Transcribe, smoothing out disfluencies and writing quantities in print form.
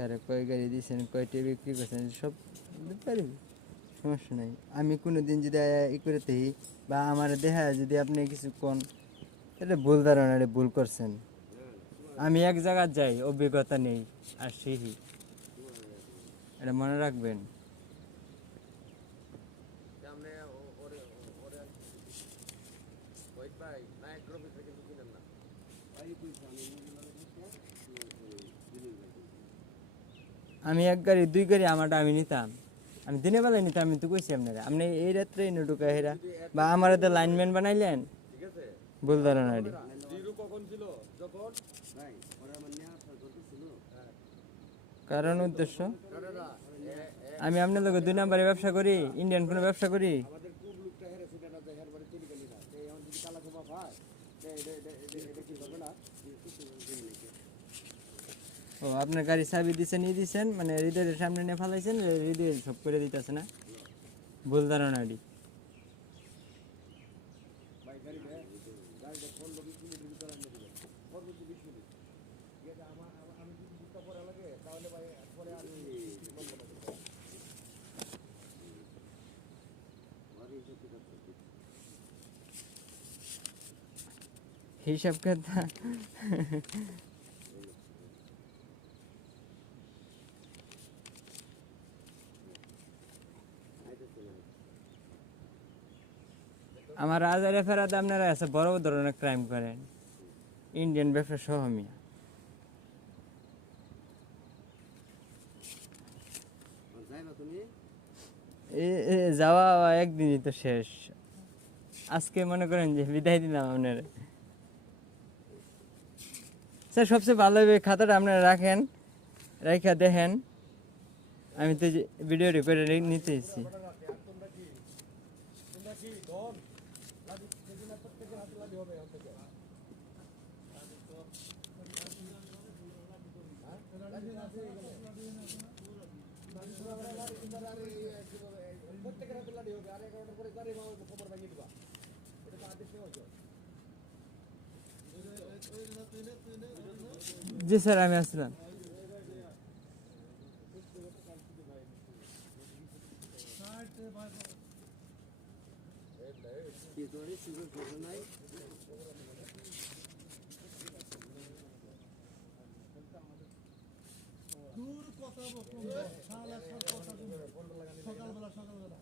কারে কয় গাড়ি দিয়েছেন, কয়টি বিক্রি করছেন সব পারি, সমস্যা নাই। আমি কোনো দিন যদি ই করে থাকি বা আমার দেখা যদি আপনি কিছু কোন, এটা ভুল ধারণা, এটা ভুল করছেন। আমি এক জায়গায় যাই, অভিজ্ঞতা নেই আর সেই, এটা মনে রাখবেন। আমি এক গাড়ি দুই গাড়ি আমারটা আমি নিতাম, আমি দিনের বেলায় নিতাম। আমি তো কইছি আপনারা, আপনি এই রাত্রে এনে ঢুকা হেরা বা আমার এতে লাইনম্যান বানাইলেন, ভুল ধারণা। কারণ উদ্দেশ্য, আমি আপনার লোক 2 নম্বরে ব্যবসা করি, ইন্ডিয়ান কোনো ব্যবসা করি। ও আপনার গাড়ি চাবি দিচ্ছেন, দিচ্ছেন মানে হৃদয়ের সামনে নিয়ে ফালাইছেন, হৃদয় সব করে দিতেছে না, ভুল ধারণা এটি। হিসাব কথা আমার আজারে ফেরাতে আপনারা আছে বড় ধরনের ক্রাইম করেন, ইন্ডিয়ান ব্যবসা সহ। মিয়া যাওয়া একদিনই তো শেষ, আজকে মনে করেন যে বিদায় দিলাম আপনারা। স্যার সবচেয়ে ভালো হবে খাতাটা আপনারা রাখেন, রাইখা দেখেন, আমি তো ভিডিও রেকর্ড নিতেছি। জি স্যার, আমি আসলাম। দূর কথা বলবো, সকালবেলা